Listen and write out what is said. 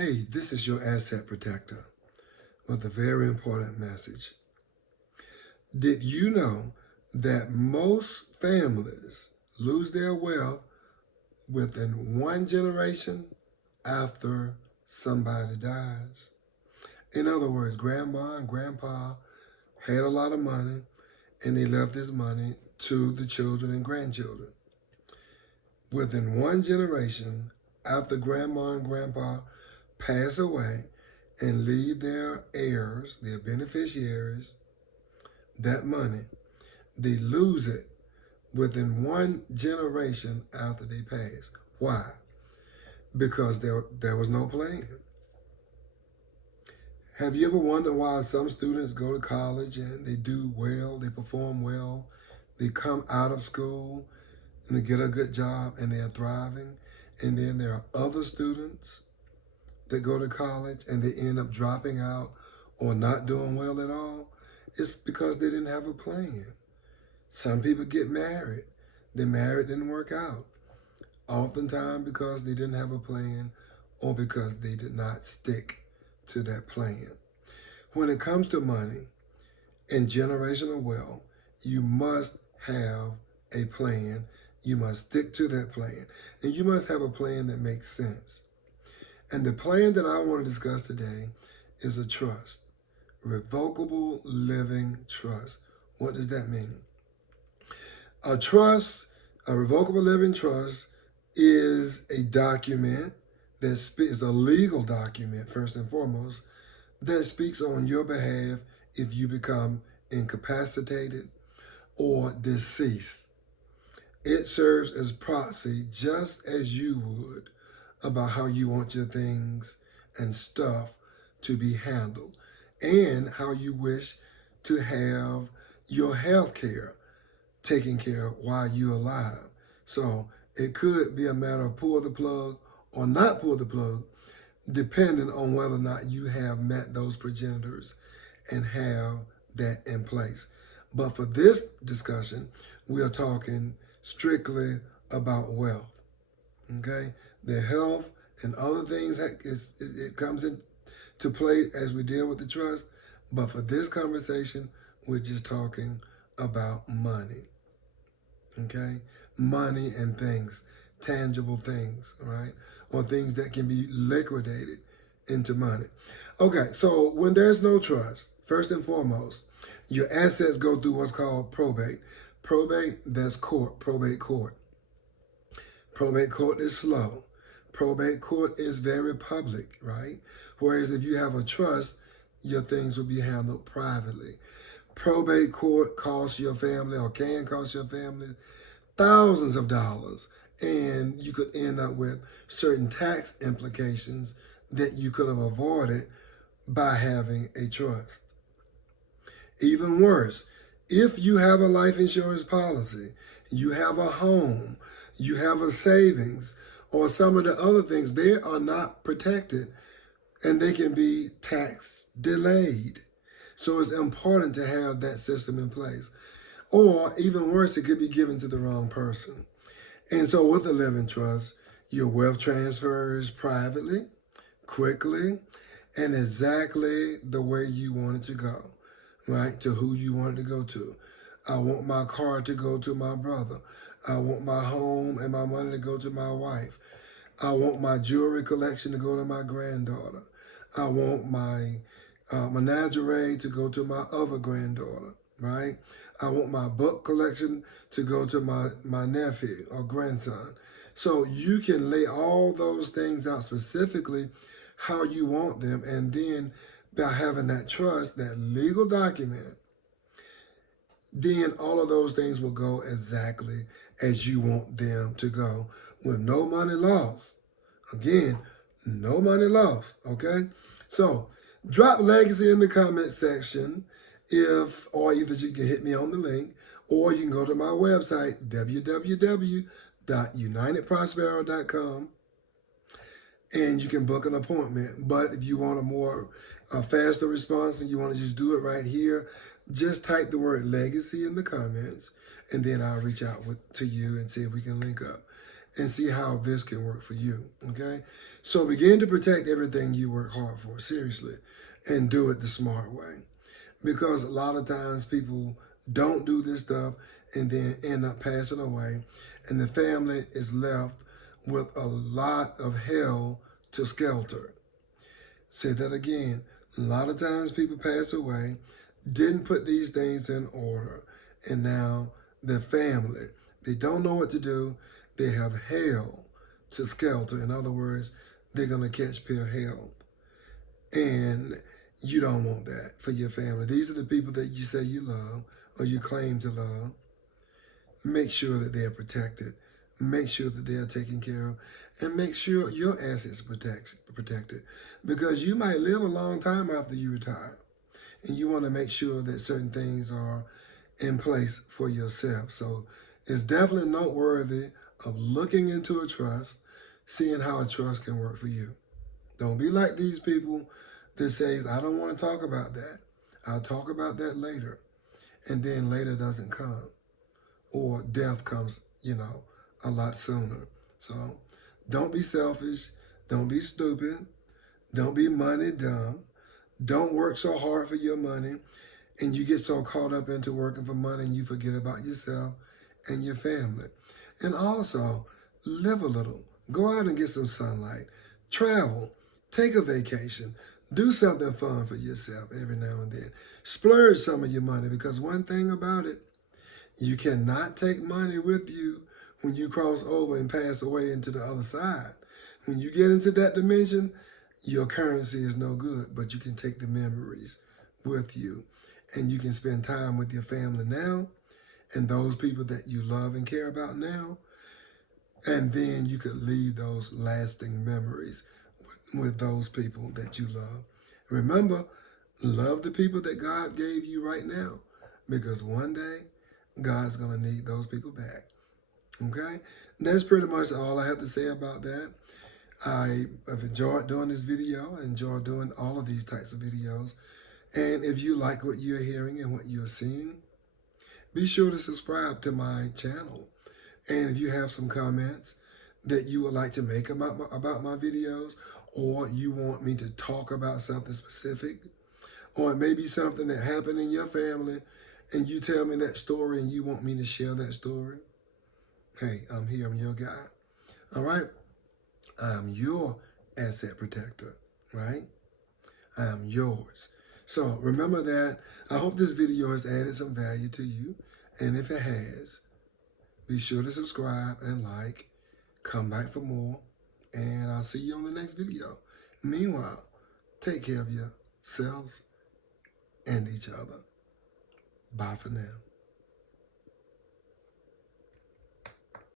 Hey, this is your asset protector with a very important message. Did you know that most families lose their wealth within one generation after somebody dies? In other words, grandma and grandpa had a lot of money and they left this money to the children and grandchildren. Within one generation after grandma and grandpa pass away and leave their heirs, their beneficiaries, that money, they lose it within one generation after they pass. Why? Because there was no plan. Have you ever wondered why some students go to college and they do well, they perform well, they come out of school and they get a good job and they're thriving, and then there are other students that go to college and they end up dropping out or not doing well at all? It's because they didn't have a plan. Some people get married. Their marriage didn't work out. Oftentimes because they didn't have a plan or because they did not stick to that plan. When it comes to money and generational wealth, you must have a plan. You must stick to that plan. And you must have a plan that makes sense. And the plan that I want to discuss today is a trust. Revocable living trust. What does that mean? A trust, a revocable living trust, is a document that is a legal document, first and foremost, that speaks on your behalf if you become incapacitated or deceased. It serves as proxy just as you would about how you want your things and stuff to be handled and how you wish to have your health care taken care of while you're alive. So it could be a matter of pull the plug or not pull the plug, depending on whether or not you have met those progenitors and have that in place. But for this discussion, we are talking strictly about wealth. Okay? The health and other things, it comes into play as we deal with the trust. But for this conversation, we're just talking about money. Okay? Money and things, tangible things, right? Or things that can be liquidated into money. Okay, so when there's no trust, first and foremost, your assets go through what's called probate. Probate, that's court, probate court. Probate court is slow. Probate court is very public, right? Whereas if you have a trust, your things will be handled privately. Probate court costs your family or can cost your family thousands of dollars, and you could end up with certain tax implications that you could have avoided by having a trust. Even worse, if you have a life insurance policy, you have a home, you have a savings, or some of the other things, they are not protected and they can be tax delayed. So it's important to have that system in place. Or even worse, it could be given to the wrong person. And so with a living trust, your wealth transfers privately, quickly, and exactly the way you want it to go, right? To who you want it to go to. I want my car to go to my brother. I want my home and my money to go to my wife. I want my jewelry collection to go to my granddaughter. I want my menagerie to go to my other granddaughter, right? I want my book collection to go to my nephew or grandson. So you can lay all those things out specifically how you want them, and then by having that trust, that legal document, then all of those things will go exactly as you want them to go with no money lost. Again, no money lost, okay? So drop legacy in the comment section or either you can hit me on the link or you can go to my website, www.unitedprospero.com, and you can book an appointment. But if you want a more faster response and you want to just do it right here, just type the word legacy in the comments, and then I'll reach out to you and see if we can link up. and see how this can work for you. Okay? So begin to protect everything you work hard for, seriously, and do it the smart way. Because a lot of times people don't do this stuff and then end up passing away, and the family is left with a lot of hell to skelter. Say that again. A lot of times people pass away, didn't put these things in order, and now their family, they don't know what to do. They have hell to skelter. In other words, they're going to catch pure hell. And you don't want that for your family. These are the people that you say you love or you claim to love. Make sure that they're protected. Make sure that they're taken care of. And make sure your assets are protected. Because you might live a long time after you retire. And you want to make sure that certain things are in place for yourself. So it's definitely noteworthy of looking into a trust, seeing how a trust can work for you. Don't be like these people that say, I don't want to talk about that. I'll talk about that later. And then later doesn't come. Or death comes, a lot sooner. So don't be selfish. Don't be stupid. Don't be money dumb. Don't work so hard for your money and you get so caught up into working for money and you forget about yourself and your family. And also, live a little. Go out and get some sunlight. Travel. Take a vacation. Do something fun for yourself every now and then. Splurge some of your money, because one thing about it, you cannot take money with you when you cross over and pass away into the other side. When you get into that dimension, your currency is no good, but you can take the memories with you. And you can spend time with your family now and those people that you love and care about now. And then you could leave those lasting memories with those people that you love. Remember, love the people that God gave you right now, because one day God's going to need those people back. Okay? That's pretty much all I have to say about that. I have enjoyed doing this video. I enjoy doing all of these types of videos. And if you like what you're hearing and what you're seeing, be sure to subscribe to my channel. And if you have some comments that you would like to make about my videos, or you want me to talk about something specific, or it may be something that happened in your family and you tell me that story and you want me to share that story, hey, I'm here. I'm your guy. All right? I'm your asset protector, right? I am yours. So remember that. I hope this video has added some value to you. And if it has, be sure to subscribe and like. Come back for more. And I'll see you on the next video. Meanwhile, take care of yourselves and each other. Bye for now.